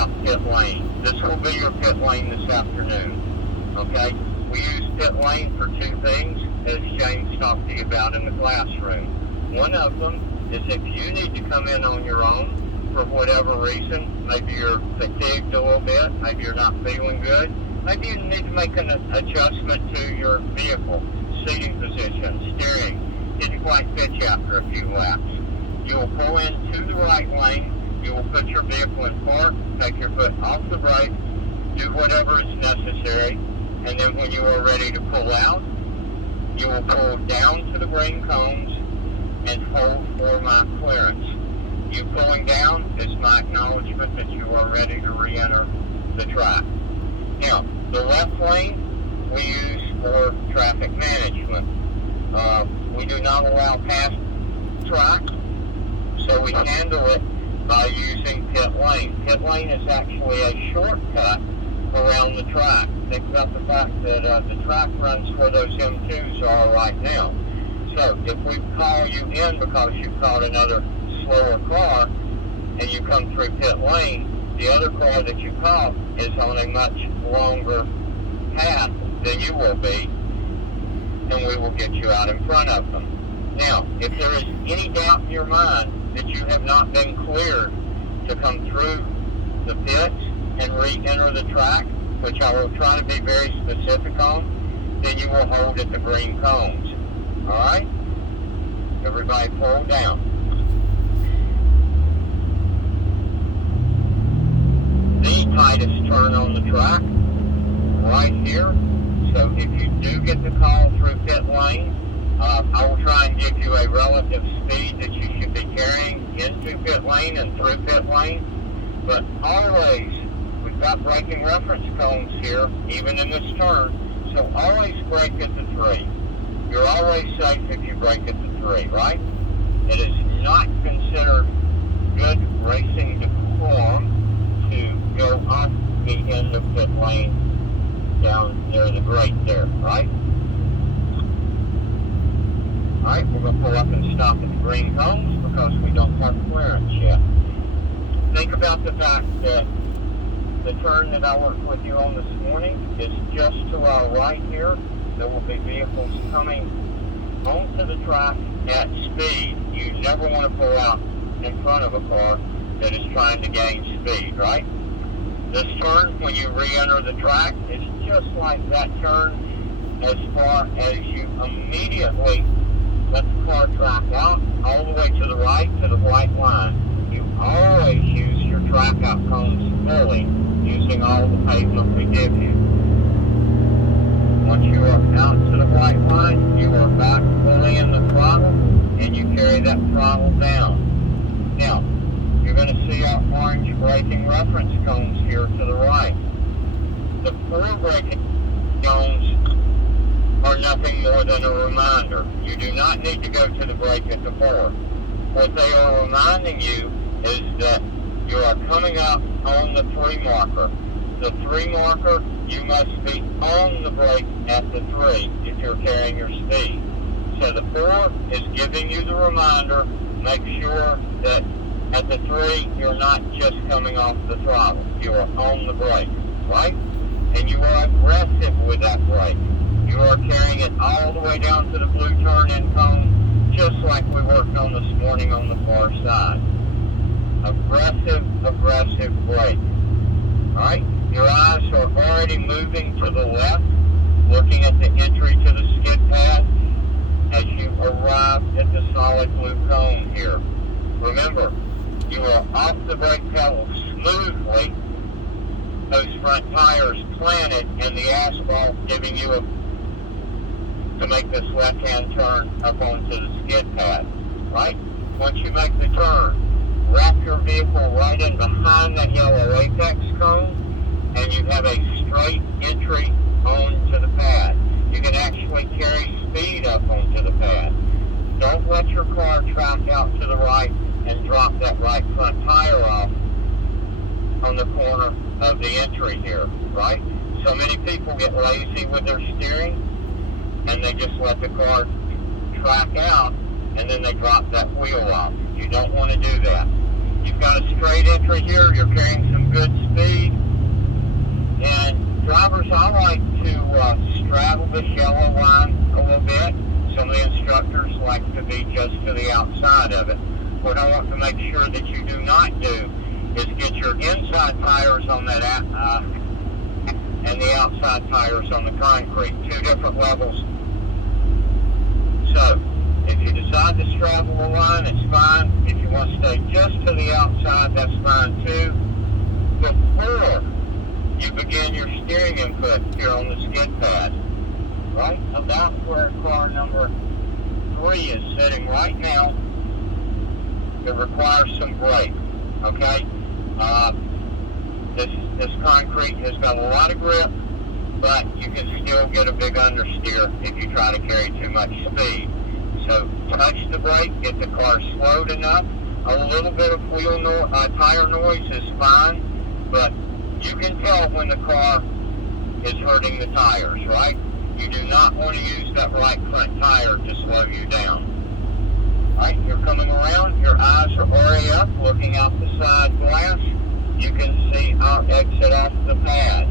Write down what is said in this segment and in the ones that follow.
about pit lane. This will be your pit lane this afternoon, okay? We use pit lane for two things, as James talked to you about in the classroom. One of them is if you need to come in on your own for whatever reason, maybe you're fatigued a little bit, maybe you're not feeling good, maybe you need to make an adjustment to your vehicle, seating position, steering, didn't quite fit you after a few laps. You will pull into the right lane, you will put your vehicle in park, take your foot off the brake, do whatever is necessary, and then when you are ready to pull out, you will pull down to the green cones and hold for my clearance. You pulling down is my acknowledgement that you are ready to re-enter the track. Now, the left lane we use for traffic management. We do not allow past track, so we handle it by using pit lane. Pit lane is actually a shortcut around the track. Think about the fact that the track runs where those M2s are right now. So if we call you in because you caught another slower car and you come through pit lane, the other car that you caught is on a much longer path than you will be, and we will get you out in front of them. Now, if there is any doubt in your mind that you have not been cleared to come through the pits and re-enter the track, which I will try to be very specific on, then you will hold at the green cones. Alright? Everybody pull down. The tightest turn on the track, right here. So if you do get the call through pit lane, I will try and give you a relative speed that you should be carrying into pit lane and through pit lane. But always, we've got braking reference cones here, even in this turn, so always brake at the 3. You're always safe if you brake at the 3, right? It is not considered good racing decorum to go off the end of pit lane down near the grate there, right? Alright, we're going to pull up and stop at the green cones because we don't have clearance yet. Think about the fact that the turn that I worked with you on this morning is just to our right here. There will be vehicles coming onto the track at speed. You never want to pull out in front of a car that is trying to gain speed, right? This turn, when you re-enter the track, is just like that turn as far as you immediately let the car track out all the way to the right to the white line. You always use your track out cones fully, using all the pavement we give you. Once you are out to the white line, you are back fully in the throttle, and you carry that throttle down. Now, you're going to see our orange braking reference cones here to the right. The 4 braking cones are nothing more than a reminder. You do not need to go to the brake at the 4. What they are reminding you is that you are coming up on the 3 marker. The 3 marker, you must be on the brake at the 3 if you're carrying your speed. So the 4 is giving you the reminder, make sure that at the 3, you're not just coming off the throttle. You are on the brake, right? And you are aggressive with that brake. You are carrying it all the way down to the blue turn-in cone, just like we worked on this morning on the far side. Aggressive brake. Alright? Your eyes are already moving to the left, looking at the entry to the skid pad as you arrive at the solid blue cone here. Remember, you are off the brake pedal smoothly, those front tires planted, and the asphalt giving you to make this left-hand turn up onto the skid pad, right? Once you make the turn, wrap your vehicle right in behind that yellow apex cone, and you have a straight entry onto the pad. You can actually carry speed up onto the pad. Don't let your car track out to the right and drop that right front tire off on the corner of the entry here, right? So many people get lazy with their steering and they just let the car track out and then they drop that wheel off. You don't want to do that. You've got a straight entry here, you're carrying some good speed. I like to straddle this yellow line a little bit. Some of the instructors like to be just to the outside of it. What I want to make sure that you do not do is get your inside tires on that and the outside tires on the concrete. Two different levels. So, if you decide to straddle the line, it's fine. If you want to stay just to the outside, that's fine too. Before you begin your steering input here on the skid pad, right about where car number 3 is sitting right now, it requires some brake, okay? This concrete has got a lot of grip, but you can still get a big understeer if you try to carry too much speed. So touch the brake, get the car slowed enough. A little bit of tire noise is fine, but you can tell when the car is hurting the tires, right? You do not want to use that right front tire to slow you down. All right, you're coming around, your eyes are already up, looking out the side glass. You can see our exit off the pad.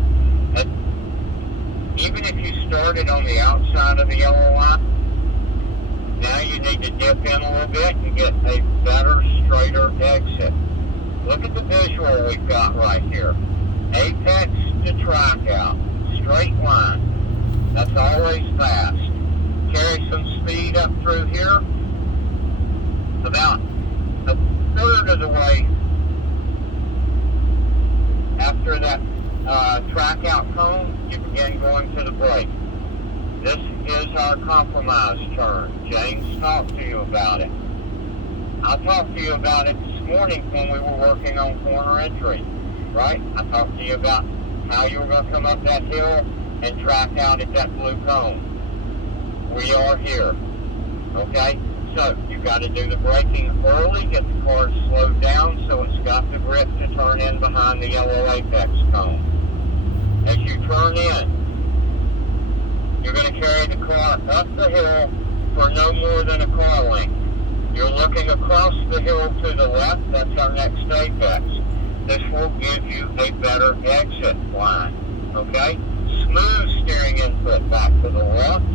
And even if you started on the outside of the yellow line, now you need to dip in a little bit and get a better, straighter exit. Look at the visual we've got right here. Apex to track out, straight line. That's always fast. Carry some speed up through here. About a third of the way after that track out cone, you begin going to the brake. This is our compromise turn. James talked to you about it. I talked to you about it this morning when we were working on corner entry, right? I talked to you about how you were going to come up that hill and track out at that blue cone. We are here, okay? So you've got to do the braking early, get the car slowed down so it's got the grip to turn in behind the yellow apex cone. As you turn in, you're going to carry the car up the hill for no more than a car length. You're looking across the hill to the left. That's our next apex. This will give you a better exit line, okay? Smooth steering input back to the left.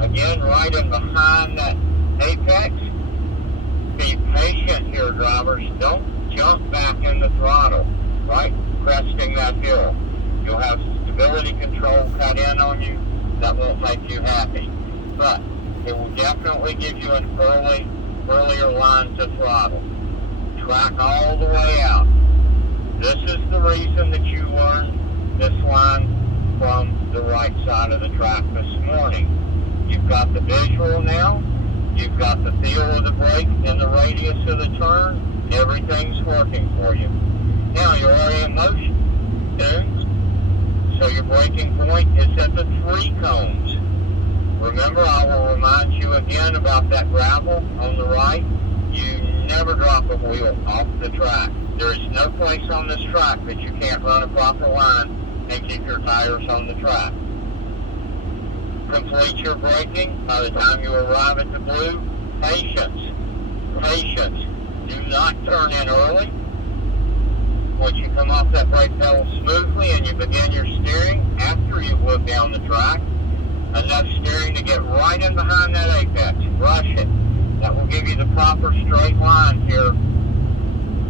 Again, right in behind that apex. Be patient here, drivers. Don't jump back in the throttle, right? Cresting that hill. You'll have stability control cut in on you. That won't make you happy. But it will definitely give you an earlier line to throttle. Track all the way out. This is the reason that you learned this line from the right side of the track this morning. You've got the visual now. You've got the feel of the brake and the radius of the turn. Everything's working for you. Now you're already in motion. So your braking point is at the 3 cones. Remember, I will remind you again about that gravel on the right. You never drop a wheel off the track. There is no place on this track that you can't run a proper line and keep your tires on the track. Complete your braking. By the time you arrive at the blue, patience. Patience. Do not turn in early. Once you come off that brake pedal smoothly and you begin your steering, after you look down the track, enough steering to get right in behind that apex. Rush it. That will give you the proper straight line here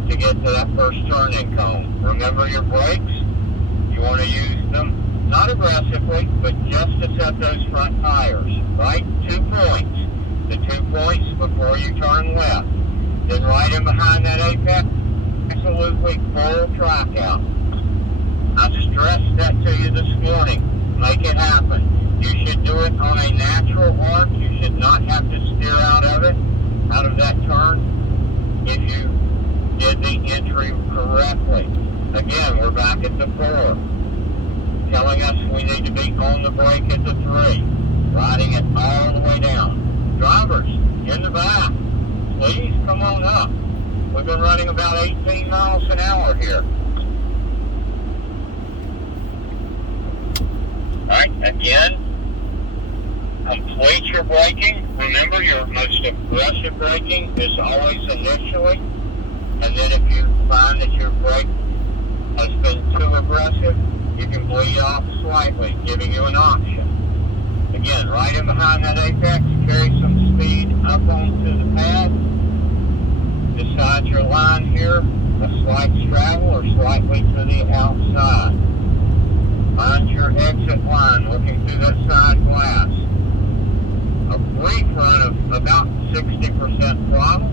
to get to that first turn-in cone. Remember your brakes. You want to use them, not aggressively, but just to set those front tires, right? 2 points. The 2 points before you turn left. Then right in behind that apex, absolutely full track out. I stressed that to you this morning. Make it happen. You should do it on a natural arc. You should not have to steer out of that turn, if you did the entry correctly. Again, we're back at the 4. Telling us we need to be on the brake at the 3. Riding it all the way down. Drivers, in the back, please come on up. We've been running about 18 miles an hour here. Alright, again, complete your braking. Remember, your most aggressive braking is always initially. And then if you find that your brake has been too aggressive, aggressive, you can bleed off slightly, giving you an option. Again, right in behind that apex, carry some speed up onto the pad. Decide your line here, a slight straddle or slightly to the outside. Find your exit line, looking through that side glass. A brief run of about 60% throttle,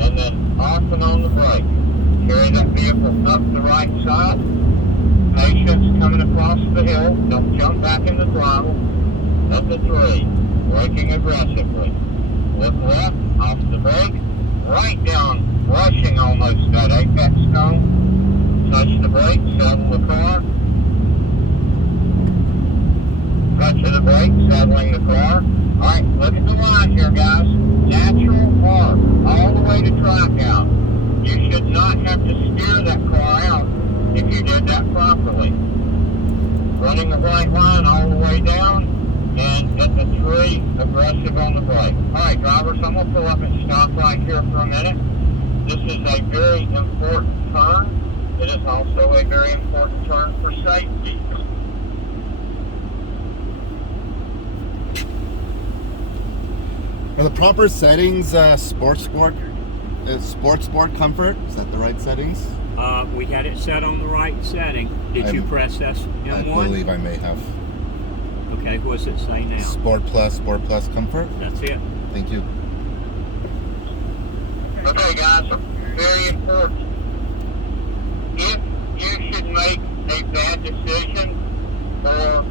and then off and on the brake. Carry that vehicle up the right side. Patience coming across the hill. Don't jump back in the throttle. At the 3, braking aggressively. Look left, off the brake, right down, brushing almost that apex cone. Touch the brake, settle the car. Touch of the brake, settling the car. Alright, look at the line here, guys. Natural arc, all the way to track out. You should not have to steer that car out if you did that properly. Running the white line all the way down, and at the 3, aggressive on the brake. Alright, drivers, I'm going to pull up and stop right here for a minute. This is a very important turn. It is also a very important turn for safety. Are the proper settings sport sport comfort? Is that the right settings? We had it set on the right setting. Did you press S1? I believe I may have. Okay, what does it say now? Sport plus comfort. That's it. Thank you. Okay, guys, very important. If you should make a bad decision, or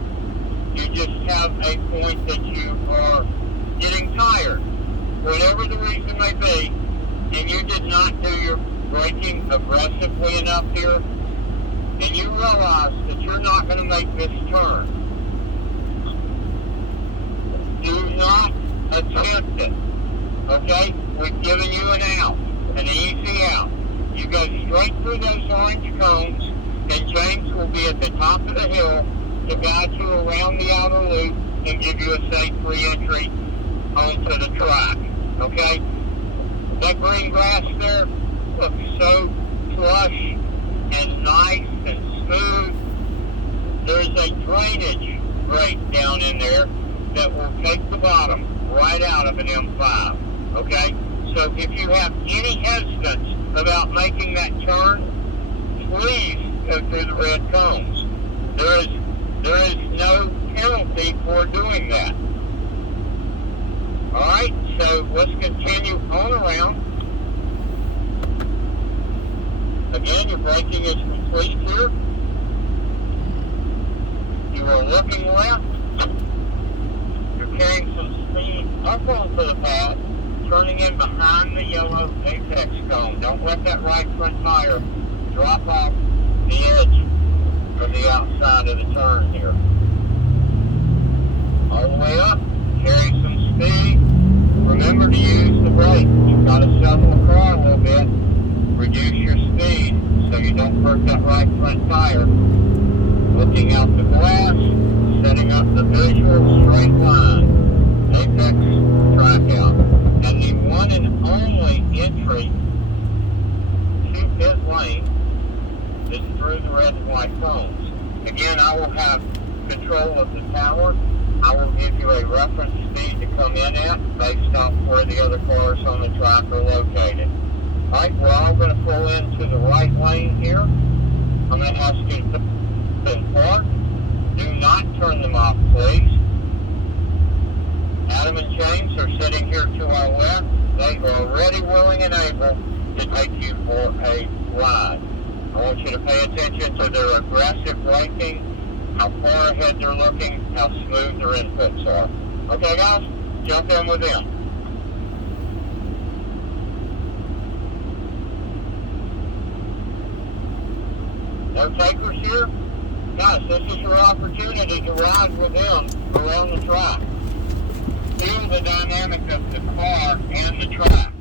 you just have a point that you are getting tired, whatever the reason may be, and you did not do your braking aggressively enough here, and you realize that you're not going to make this turn, do not attempt it, okay? We've given you an out, an easy out. You go straight through those orange cones, and James will be at the top of the hill to guide you around the outer loop and give you a safe re-entry onto the track, okay? That green grass there looks so plush and nice and smooth. There's a drainage grate down in there that will take the bottom right out of an M5, okay? So if you have any hesitance about making that turn, please go through the red cones. There is no penalty for doing that. Alright, so let's continue on around. Again, your braking is complete here. You are looking left. You're carrying some speed up onto the path, turning in behind the yellow apex cone. Don't let that right front tire drop off the edge from the outside of the turn here. All the way up, carry some speed. Remember to use the brake. You've got to settle the car a little bit. Reduce your speed so you don't hurt that right front tire. Looking out the glass, setting up the visual straight line. Apex track out. And the one and only entry to pit lane is through the red and white cones. Again, I will have control of the tower. I will give you a reference speed to come in at based off where the other cars on the track are located. Alright, we're all going to pull into the right lane here. I'm going to ask you to put in park. Do not turn them off, please. Adam and James are sitting here to our left. They are ready, willing, and able to take you for a ride. I want you to pay attention to their aggressive braking, how far ahead they're looking, how smooth their inputs are. Okay, guys? Jump in with them. No takers here? Guys, this is your opportunity to ride with them around the track. Feel the dynamic of the car and the track.